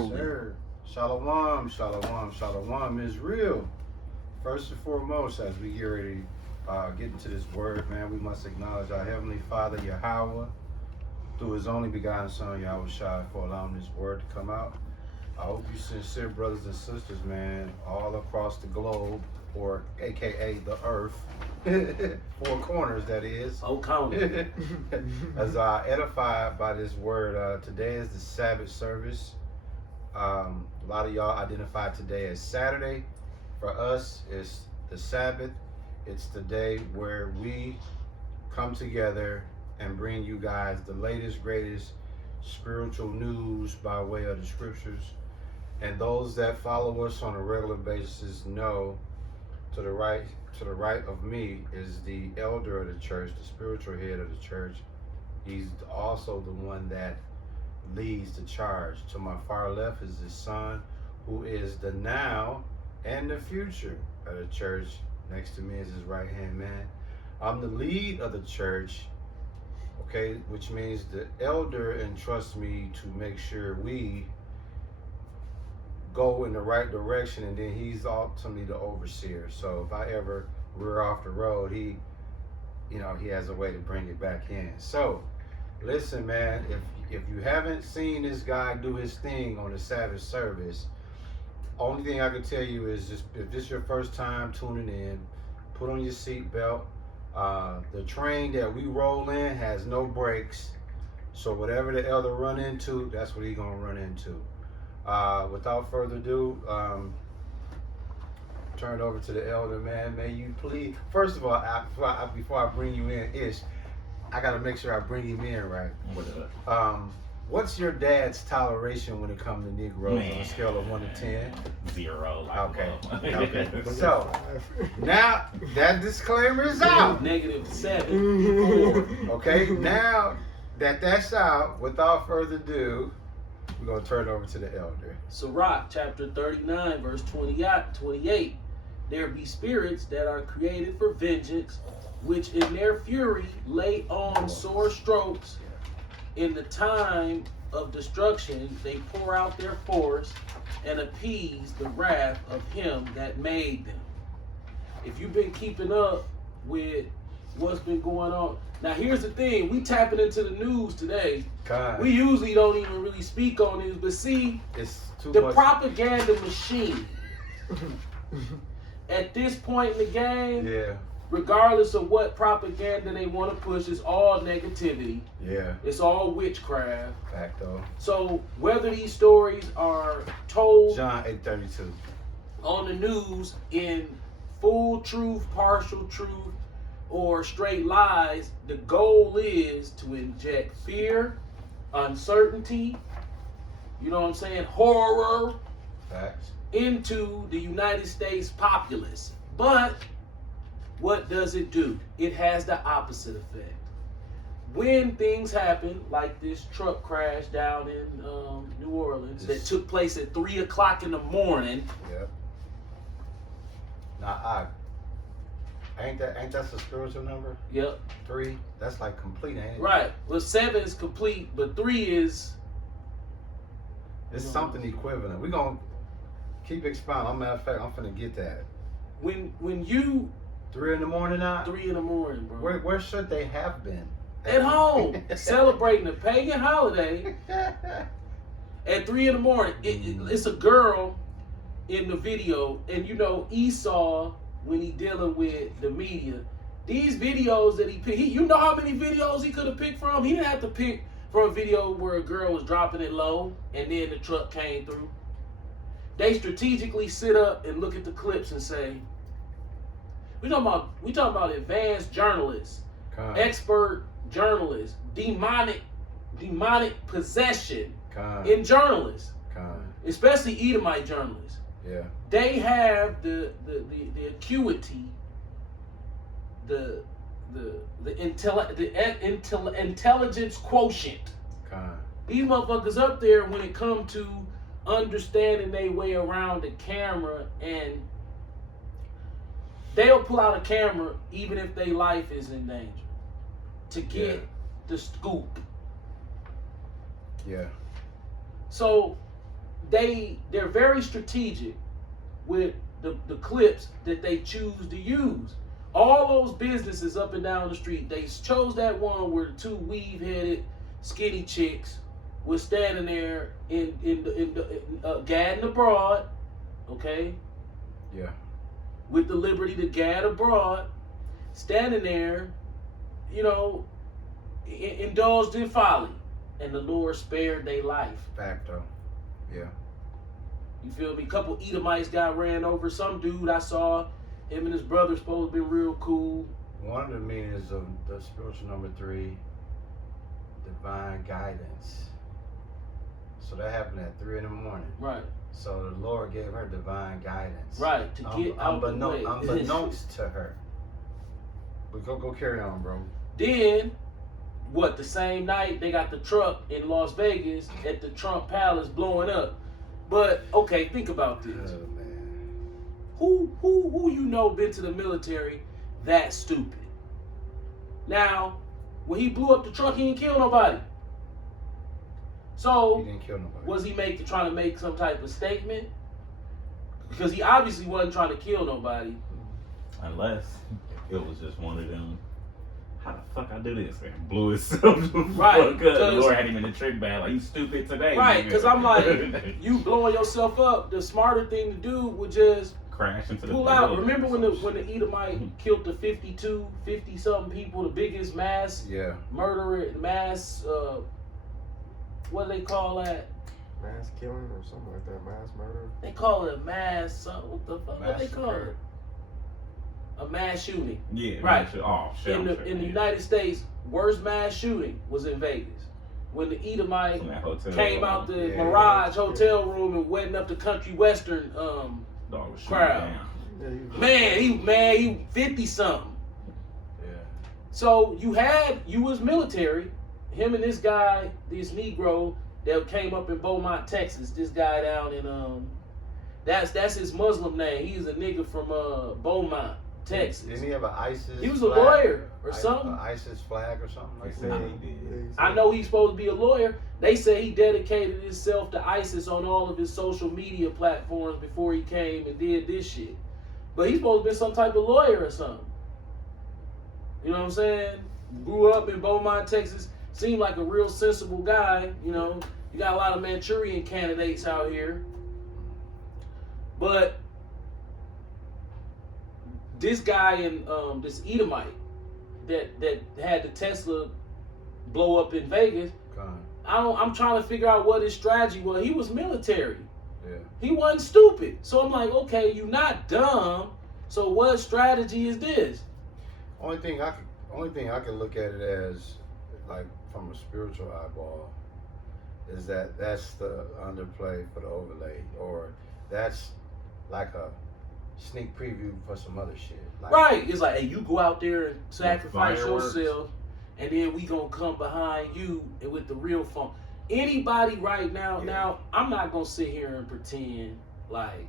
holy. Sir. Shalom, shalom, shalom is real. First and foremost, as we get ready get into this word, man, we must acknowledge our Heavenly Father, Yahweh, through His only begotten Son, Yahweh Shai, for allowing this word to come out. I hope you sincere brothers and sisters, man, all across the globe, or AKA the earth, four corners, that is. Oh, count it. As edified by this word, today is the Sabbath service. A lot of y'all identify today as Saturday. For us, it's the Sabbath. It's the day where we come together and bring you guys the latest, greatest spiritual news by way of the scriptures. And those that follow us on a regular basis know to the right of me is the elder of the church, the spiritual head of the church. He's also the one that leads the charge. To my far left is his son, who is the now and the future of the church. Next to me is his right hand man. I'm the lead of the church, okay, which means the elder entrusts me to make sure we go in the right direction, and then he's ultimately the overseer. So if I ever rear off the road, he has a way to bring it back in. So listen, man, if you haven't seen this guy do his thing on the Sabbath service, only thing I can tell you is, just if this is your first time tuning in, put on your seatbelt. The train that we roll in has no brakes, so whatever the elder run into, that's what he's gonna run into. Without further ado, turn it over to the elder, man. May you please, first of all, before I bring you in, I gotta make sure I bring him in right. What's your dad's toleration when it comes to Negroes on a scale of 1 to 10? 0. Okay. So now that disclaimer is out. -7. Okay. Now that that's out, without further ado, we're gonna turn it over to the elder. Sirach chapter 39, verse 28. There be spirits that are created for vengeance, which in their fury lay on sore strokes. In the time of destruction, they pour out their force and appease the wrath of him that made them. If you've been keeping up with what's been going on, now here's the thing: we tapping into the news today. God. We usually don't even really speak on this, but see, It's too the much. propaganda machine at this point in the game, Yeah. regardless of what propaganda they want to push, it's all negativity. Yeah. It's all witchcraft. Fact though. So whether these stories are told John 8:32. on the news in full truth, partial truth, or straight lies, the goal is to inject fear, uncertainty, you know what I'm saying, horror Facts. into the United States populace. But what does it do? It has the opposite effect. When things happen, like this truck crash down in New Orleans that took place at 3 o'clock in the morning. Yep. Now, ain't that a spiritual number? Yep. 3? That's like complete, ain't it? Right. Well, 7 is complete, but 3 is. It's something equivalent. We're gonna keep expounding. Matter of fact, I'm finna get that. When you 3 in the morning now? 3 in the morning, bro. Where should they have been? At home, celebrating a pagan holiday at 3 in the morning. It's a girl in the video, and you know Esau, when he dealing with the media, these videos that he picked, you know how many videos he could have picked from? He didn't have to pick from a video where a girl was dropping it low and then the truck came through. They strategically sit up and look at the clips and say, we talking about advanced journalists, expert journalists, demonic possession in journalists, especially Edomite journalists. Yeah. They have the acuity, the intelligence quotient. These motherfuckers up there, when it comes to understanding their way around the camera, and they'll pull out a camera even if their life is in danger to get the scoop. Yeah. So they're very strategic with the clips that they choose to use. All those businesses up and down the street, they chose that one where the two weave-headed skinny chicks was standing there in gadding abroad, okay? Yeah. With the liberty to gad abroad, standing there, you know, indulged in folly, and the Lord spared their life. Facto. Yeah. You feel me? A couple Edomites got ran over. Some dude I saw, him and his brother supposed to be real cool. One of the meanings of the spiritual number 3, divine guidance. So that happened at 3 in the morning. Right. So the Lord gave her divine guidance. Right. To get out the way. Unbeknownst to her. But go carry on, bro. Then, what? The same night they got the truck in Las Vegas at the Trump Palace blowing up. But okay, think about this. Oh man. Who you know been to the military that stupid? Now, when he blew up the truck, he didn't kill nobody. So He didn't kill nobody. was he trying to make some type of statement? Because he obviously wasn't trying to kill nobody. Unless it was just one of them. How the fuck I do this? And blew himself. Right, Because the 'cause- Lord had him in the trick bag. Like, you stupid today. Right, nigga. because I'm like, you blowing yourself up. The smarter thing to do would just crash into the pull out. building Remember or when some the shit. Edomite killed the 50 something people, the biggest mass Yeah. murder, mass what do they call that? Mass killing or something like that. Mass murder. They call it a mass. What the fuck? What they call Massacre. it? A mass shooting. Yeah, Right. man, shit. Oh, shit. In the United States, worst mass shooting was in Vegas when the Edomite From that hotel. came out the Yeah. Mirage hotel room and wetting up the country western Dog was shooting crowd. down. Yeah, he 50 something. Yeah. So you was military. Him and this guy, this Negro that came up in Beaumont, Texas. This guy down in that's his Muslim name. He's a nigga from Beaumont, Texas. Didn't he have an ISIS? He was a flag? lawyer or something. An ISIS flag or something like They that. said he did. I know he's supposed to be a lawyer. They say he dedicated himself to ISIS on all of his social media platforms before he came and did this shit. But he's supposed to be some type of lawyer or something. You know what I'm saying? Grew up in Beaumont, Texas. Seemed like a real sensible guy. You know, you got a lot of Manchurian candidates out here. But this guy in this Edomite that had the Tesla blow up in Vegas, Con. I'm trying to figure out what his strategy was. He was military. Yeah. He wasn't stupid. So I'm like, okay, you're not dumb. So what strategy is this? Only thing I can look at it as, like from a spiritual eyeball, is that that's the underplay for the overlay, or that's like a sneak preview for some other shit. Like, Right. It's like, hey, you go out there and sacrifice fireworks. yourself, and then we gonna come behind you and with the real fun. Anybody right now, Yeah. now I'm not gonna sit here and pretend like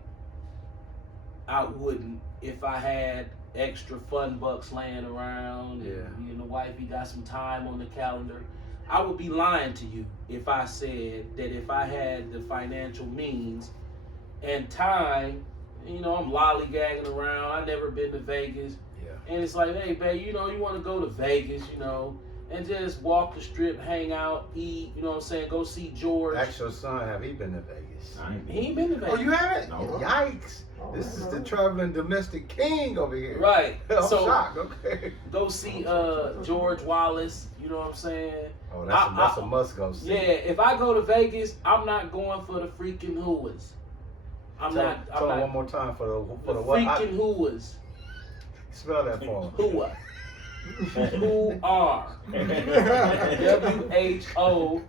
I wouldn't if I had extra fun bucks laying around Yeah. and you know, wifey got some time on the calendar. I would be lying to you if I said that if I had the financial means and time, you know, I'm lollygagging around. I've never been to Vegas. Yeah. And it's like, hey, babe, you know, you want to go to Vegas, you know, and just walk the strip, hang out, eat, you know what I'm saying, go see George. Ask your son, have he been to Vegas? I ain't He ain't been to Vegas. Oh, you haven't? No. Yikes! Oh, This is no. the traveling domestic king over here. Right. I'm So shocked. Okay. go see George Wallace, you know what I'm saying? Oh, that's a must go see. Yeah, if I go to Vegas, I'm not going for the freaking hooas. I'm Tell not him I'm one more time for the the what? freaking hooas. Spell that for him. Hooah. Who are. WHOARE.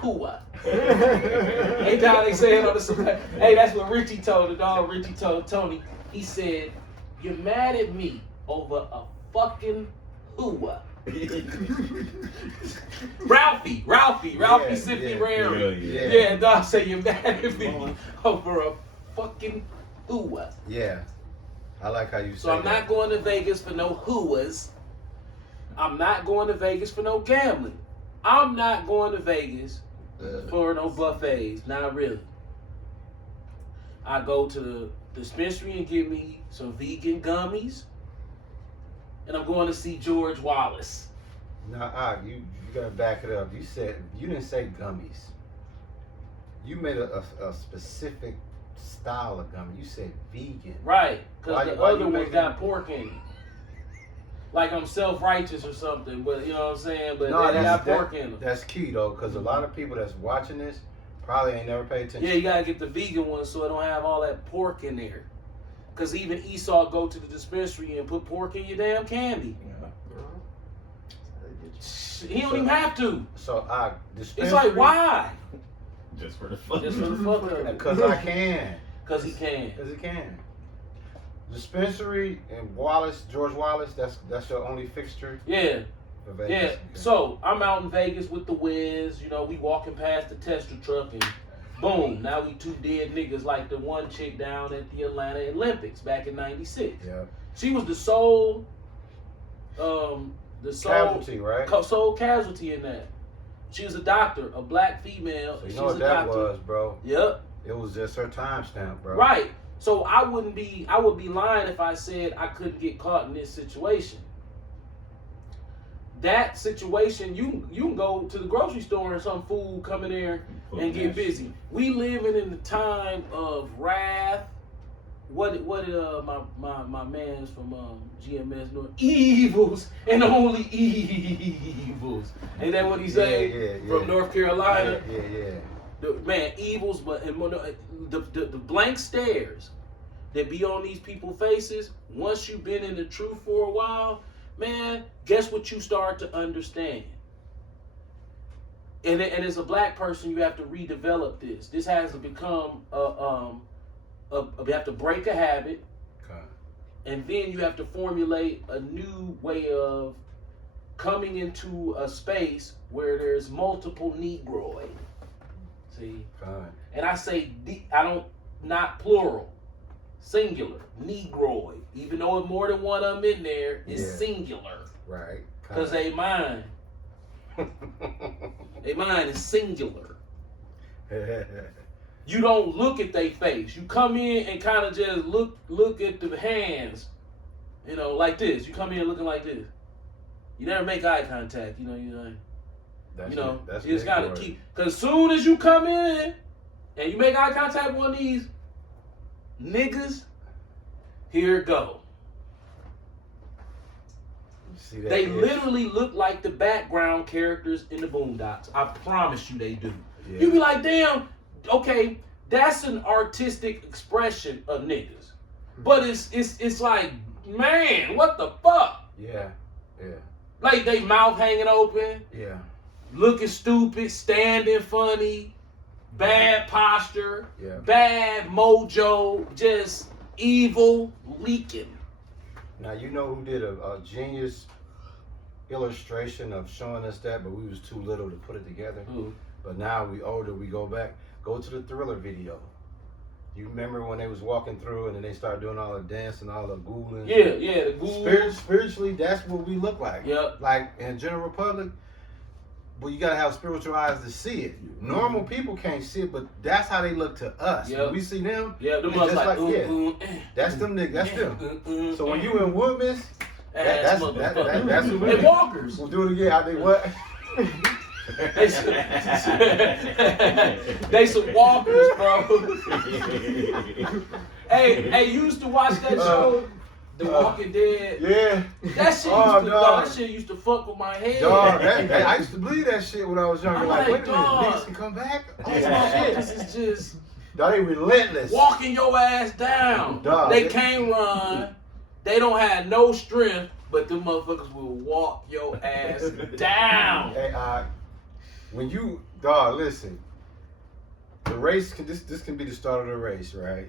Hooah. Hey, Don, they say it on the super. Hey, that's what Richie told the dog. Richie told Tony. He said, "You're mad at me over a fucking hooah." Ralphie Yeah, Sippy yeah, Rare. yeah. Yeah, dog say you're mad at me over a fucking hooah. Yeah. I like how you say So I'm that. not going to Vegas for no hooahs. I'm not going to Vegas for no gambling. I'm not going to Vegas for no buffets. Not really. I go to the dispensary and get me some vegan gummies, and I'm going to see George Wallace. Nah, you gotta back it up. You didn't say gummies. You made a specific style of gummy. You said vegan. Right, because the why other you ones making- got pork in it. Like I'm self-righteous or something, but you know what I'm saying? But No, they got pork in them. That's key though, because a lot of people that's watching this probably ain't never paid attention. Yeah, you gotta get the vegan one so it don't have all that pork in there. Cause even Esau go to the dispensary and put pork in your damn candy. He don't even have to. So dispensary. It's like, why? Just for the fuck. Just for the fuck of it. Because I can. Cause he can. Because he can. Dispensary and Wallace, George Wallace. That's your only fixture. Yeah, For Vegas? yeah. Okay. So I'm out in Vegas with the Wiz. You know, we walking past the tester truck and boom, now we two dead niggas like the one chick down at the Atlanta Olympics back in '96. Yeah. She was the sole Casualty, right? sole casualty in that. She was a doctor, a black female. So you she know was what a that doctor. was, bro? Yep. It was just her timestamp, bro. Right. So I would be lying if I said I couldn't get caught in this situation. That situation, you can go to the grocery store and some fool come in there and get busy. We living in the time of wrath. What did my man's from GMS know? Evils and only evils. Ain't that what he said? Yeah. From North Carolina? Yeah. Man, evils, but the blank stares that be on these people's faces, once you've been in the truth for a while, man, guess what you start to understand? And as a black person, you have to redevelop this. This has to become you have to break a habit, Okay. and then you have to formulate a new way of coming into a space where there's multiple Negroid. See? Fine. And I say, not plural, singular, Negroid. Even though it's more than one of them in there, it's Yeah. singular. Right. Because they mine is singular. You don't look at their face. You come in and kind of just look at the hands, you know, like this. You come in looking like this. You never make eye contact, you know. That's You just gotta Negroid. keep. Cause soon as you come in and you make eye contact with one of these niggas, here it go. See that They itch? literally look like the background characters in the Boondocks. I promise you they do. Yeah. You be like, damn, okay, that's an artistic expression of niggas. But it's like, man, what the fuck? Yeah. Like they mouth hanging open, Yeah. looking stupid, standing funny, bad posture, Yeah. bad mojo, just evil leaking. Now you know who did a genius illustration of showing us that, but we was too little to put it together. Ooh. But now we older, we go back. Go to the Thriller video. You remember when they was walking through and then they started doing all the dance and all the ghouling? Yeah, the ghouls. Spiritually, that's what we look like. Yep. Like in General Public, but you gotta have spiritual eyes to see it. Normal people can't see it, but that's how they look to us. Yep. When we see them, Yeah, them it's ones just like, that's them niggas, that's them. So when you in Woodman's, that's who we They walkers. We'll do it again. I think what? They some walkers, bro. Hey, you used to watch that show, The Walking Dead. Yeah. That shit that shit used to fuck with my head. Dog, I used to believe that shit when I was younger. I'm Like, like, wait a minute, dog. niggas can come back? Oh, These shit. motherfuckers is just Dog, they relentless. walking your ass down. Dog, They they- can't run. They don't have no strength, but them motherfuckers will walk your ass down. Hey, when you, dog, listen. The race, this can be the start of the race, right?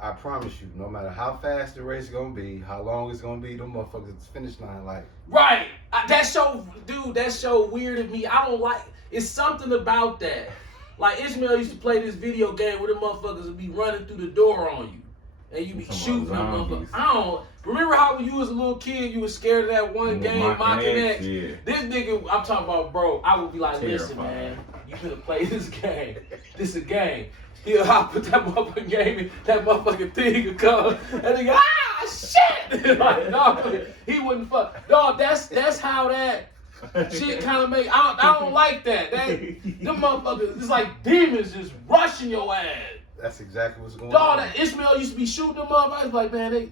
I promise you, no matter how fast the race is gonna be, how long it's gonna be, them motherfuckers at the finish line, like, Right. That show weirded me. I don't like. It's something about that. Like Ishmael used to play this video game where the motherfuckers would be running through the door on you, and you be Talking shooting them about motherfuckers. zombies. I don't remember how when you was a little kid, you was scared of that one game, Mocking X. Yeah. This nigga, I'm talking about, bro. I would be like, listen, Terrifying. man. You finna play this game. This a game. He'll hop put that motherfucking game in, that motherfucking thing will come, and he go, shit! Like, no, he wouldn't fuck. Dog, that's how that shit kind of make. I don't like that. Them motherfuckers, it's like demons just rushing your ass. That's exactly what's going Dog, on. that Ishmael used to be shooting them up. I was like, man, they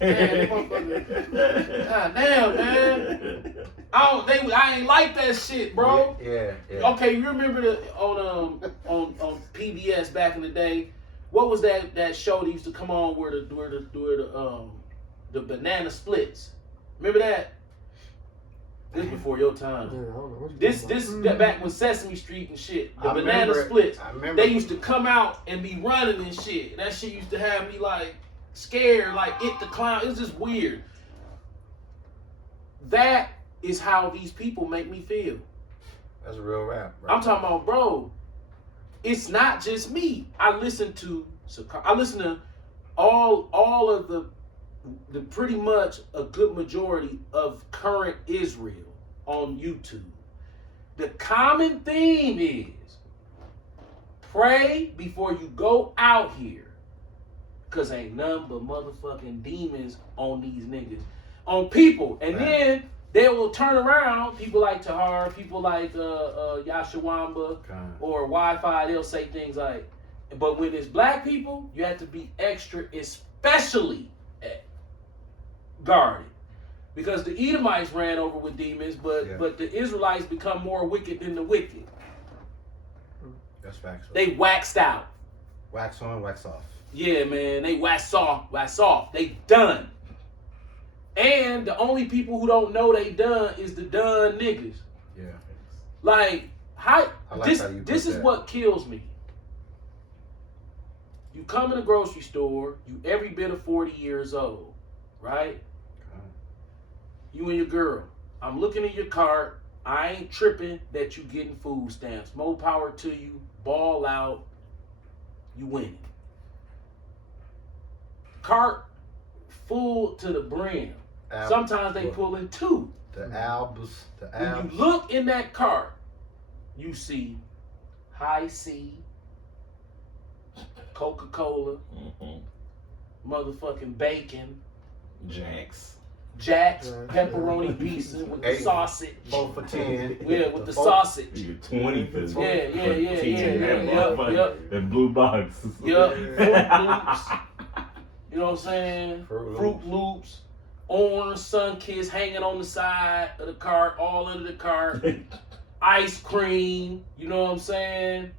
man, motherfucker. God damn, man. I ain't like that shit, bro. Yeah. Okay, you remember on PBS back in the day? What was that show that used to come on where the banana splits? Remember that? This before your Yeah, time. I don't know what you This talking about. that back when Sesame Street and shit. The I banana remember it. splits. I remember. They used to come out and be running and shit. That shit used to have me like scared, like it the clown. It's just weird. That is how these people make me feel. That's a real rap. Right? I'm talking about, bro. It's not just me. I listen to all of the pretty much a good majority of current Israel on YouTube. The common theme is pray before you go out here. Cause ain't none but motherfucking demons on these niggas. On people. And Man. then they will turn around, people like Tahar, people like Yashawamba or Wi-Fi, they'll say things like, but when it's black people, you have to be extra, especially guarded. Because the Edomites ran over with demons, but the Israelites become more wicked than the wicked. That's facts. They waxed out. Wax on, wax off. Yeah, man, they wax off. They done. And the only people who don't know they done is the done niggas. Yeah. Like, I like this how you put is that. what kills me. You come in a grocery store, you every bit of 40 years old, right? You and your girl. I'm looking at your cart. I ain't tripping that you getting food stamps. More power to you. Ball out. You winning. Cart full to the brim. Sometimes they pull in two. The albus. When you look in that cart, you see High C, Coca-Cola, motherfucking bacon, Jax. Jack's, pepperoni pizza with the Hey. sausage. 4 for 10. Yeah, with the Four- sausage. You 20 for Yeah. that Yep. That blue box. Yup. Fruit Loops. You know what I'm saying? Fruit Fruit Loops. Orange Sunkist hanging on the side of the cart, all under the cart. Ice cream. You know what I'm saying?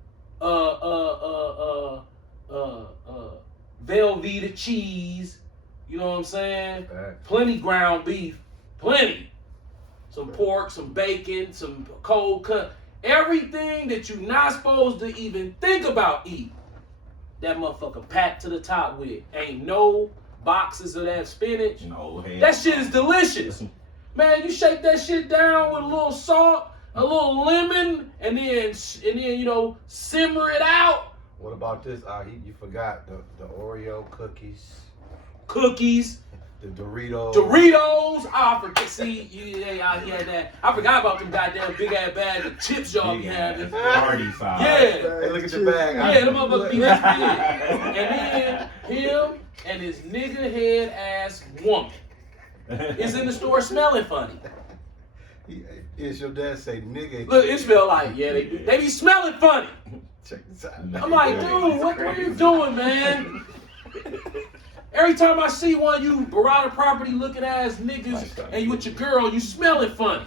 Velveeta cheese. You know what I'm saying? Facts. Plenty ground beef. Plenty. Some pork, some bacon, some cold cut. Everything that you're not supposed to even think about eating. That motherfucker packed to the top with. Ain't no boxes of that spinach. No, hell. That shit is delicious. Man, you shake that shit down with a little salt, a little lemon, and then you know, simmer it out. What about this? You forgot the Oreo cookies, Cookies, the Doritos. I forget. See, he had that. I forgot about them goddamn big ass bags of chips y'all be having. Party size. Yeah. Hey, look at the bag. Yeah, them motherfuckers be this big. And then him and his nigga head ass woman is in the store smelling funny. Is your dad say nigga? Look, it smell like, yeah, they do. They be smelling funny. Check this out. I'm like, dude, what are you doing, man? Every time I see one of you Barada property looking ass niggas and you with your girl, you smelling funny.